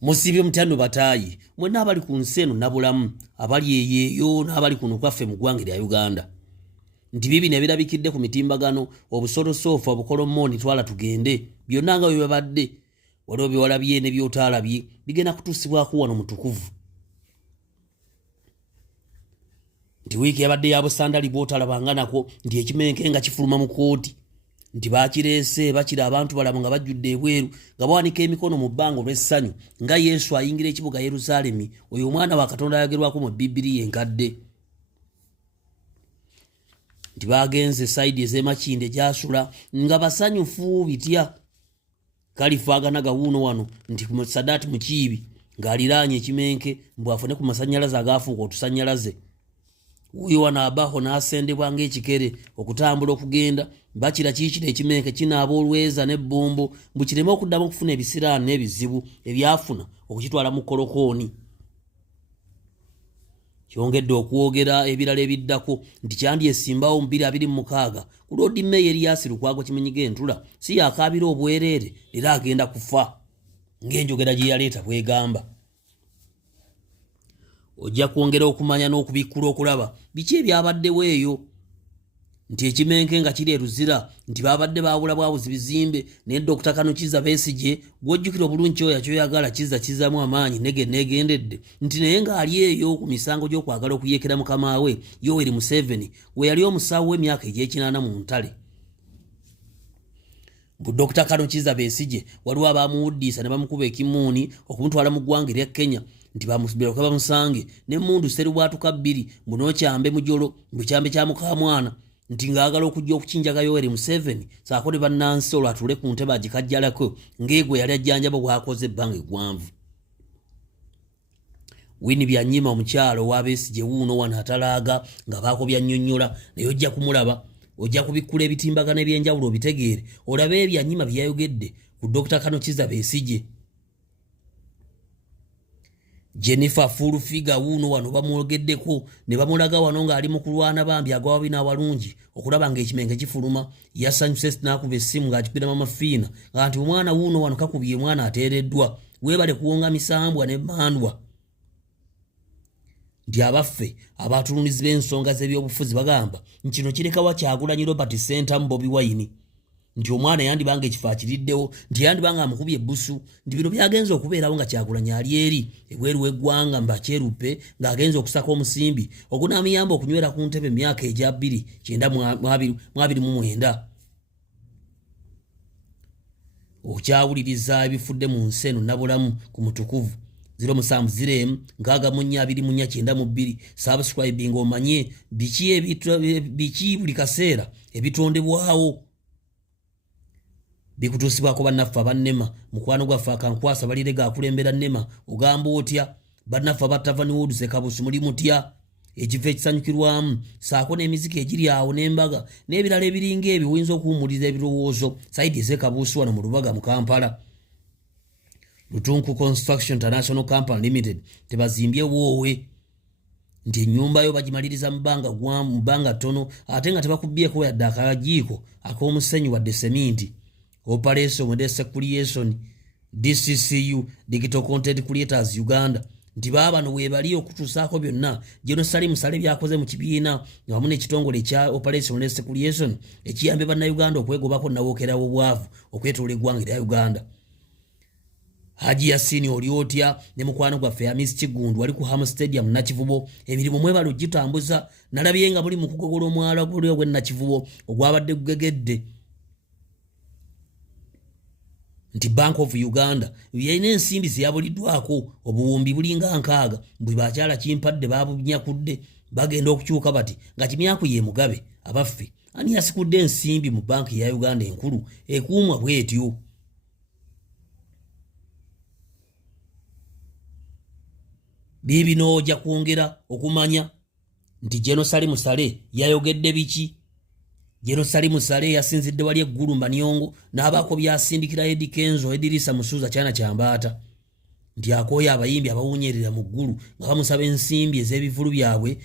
Musibye mutano batayi mwenna abali ku nsi eno nabulamu abali eyeeyo n'abali kuno kwaffe mu ggwanga lya Uganda nti bibi ne birabikidde ku mitimbagano obusolosofa obukolomooni twala tugende byonna nga bwe babadde waliwo byewalabye ne byotaalabye bigenda kutuusibwako wano mutukuvu nti wiiki yabadde ya busandali bw'otalabanga nako nti ekimenke nga kifuluma mu kooti nti bakireese bakira abantu balamu nga bajjudde ebweru nga bawanika emikono mu bbanga olw'essanyu nga Yesu ayingira ekibuga Yerusaalemi oyo omwana wa Katonda ayagerwako mu Bibiriya enkadde nti bagenze sayidi ez'emakinde gyasula nga basanyufu bitya kalifaagana gawuuno wano nti ku Sadaati Mukiibi ng'aliraanye ekimenke mbw afune ku masannyalaze agaafuuka otusannyalaze uyo wano abaho n'asendebwa ng'ekikere okutambula okugenda bakira kiikira ekimenke kinaaba olweza n'ebbombo mbu kireme okuddamu okufuna ebisiraani n'ebizibu ebyafuna okukitwala mu kolokooni kyongedde okwogera ebirala ebiddako nti kyandyesimbawo mu 2026 ku Lord Mayor Erias Lukwago Kimenyiga Entula si yakaabira obwereere era agenda kufa ng'enjogera gye yaleeta bwegamba ojja kwongera okumanya n'okubikkula okulaba biki ebyabaddewo eyo nti ekimenke nga kiri eruzira nti babadde baabula bwabuzi bizimbe ne Dr. Kano Kizza Besigye gw'ojjukira obulungi kyoya kyoyagala Kizza kizzaamu amaanyi negendedde nti naye ng'ali eyo ku misango gy'okwagala okuyeekera mukama we Yoweri Museveni we yali omusawo w'emyaka egy'ekinaana mu ntale bu Dr. Kano Kizza Besigye waliwo abaamuwuddiisa ne bamukuba ekimuuni okumutwala mu ggwanga erya Kenya nti bamusibira okuba bamusange n'emmundu Sseribwatuka 2 munokyambe mujolo mu kyambe kya mukamwana nti ng'agala okujja okukinjaga Yoweri Museveni saako ne bannansi olwo atuule ku ntebe agikajjalako ng'egwe yali ajjanjaba bw'akoze ebbanga eggwanvu Winnie Byanyima omukyalo owa Besigye wuuno wano atalaaga nga baako byannyonnyola naye ojja kumulaba ojja kubikkula ebitimbagano eby'enjawulo obitegeere olabe Byanyima bye yayogedde ku Dr. Kano Kizza Besigye Jennifer Furufiga wuuno wano bamwogeddeko ne bamulaga wano ng'ali mu kulwana bambi agawabina awalungi okulaba ng'ekimenke kifuluma yasanyuse n'akuba essimu ng'akipiramu amafiina nga nti omwana wuuno wano kakubye mwana ateereddwa weebale kuwonga misambwa ne mandwa nti abaffe abatulumizi b'ensonga z'ebyobufuzi bagamba nti kino kirekawa Kyagulanyi Robert Ssentamu Bobi Wine nti omwana yandibanga ekifo akiriddewo nti yandibanga amukubye ebbusu nti bino byagenze okubeerawo nga Kyagulanyi ali eri ebweru w'eggwanga mbakyeruppe ng'agenze okusaka omusimbi ogunaamuyamba okunywera ku ntebe emyaka egya 2029 okyawuliriza ebifudde mu nsi eno nabulamu ku mutukuvu 0704 subscribing omanye biki buli kaseera ebitondebwawo bikutuusibwako bannaffe abannema mukwano gwaffe akankwasa balirega akulembera nnema ogamba otya bannaffe abatava niwuduze kabusu muli mutya ekifo ekisanyukirwamu saako n'emiziki egiri awo n'embaga n'ebirala ebiringa ebyo oyinza okuwummuliza ebirowoozo sayidi ez'ekabuusi wano mu Lubaga mu Kampala Lutunku Construction International Company Limited tebazimbye woowe nti ennyumba yo bagimaliriza mu bbanga ttono ate nga tebakubyeko yadde akajiiko ak'omusenyu wadde seminti Operation Model Creation DCCU Digital Content Creators Uganda nti baabano weebali okutuusaako byonna Jenosali Musale byakoze mu kibiina nga wamu n'ekitongole ekya Operation Model Creation ekiyambe bannayuganda okwegobako nawookerawo obwavu okwetoola eggwanga erya Uganda Haji Yasini oli otya ne mukwano gwaffe Hamis Kigundu wali ku Ham Stadium Nakivubo emirimu mwebalo gitambuza nalabye nga muli mu kugogola omwala gwe Nakivubo ogwabadde gugegedde nti Bank of Uganda yalina ensimbi ziyabuliddwako obuwumbi bulinga 6 bwe bakyala kimpadde babunyakudde bagenda okukyuka bati nga kimyaku ye Mugabe abaffe ani yasikudde ensimbi mu banki ya Uganda enkulu ekuumwa bwetyo bibino ojja kwongera okumanya nti Jenosali Musale yayogedde biki Jenosali Musale yasinzidde wali eggulu Mbanyongo n'abaako byasindikira Eddie Kenzo Edirisa Musuuza kyana kyambaata nti akooya abayimbi abawunyerera mu ggulu nga bamusaba ensimbi ez'ebivulu byabwe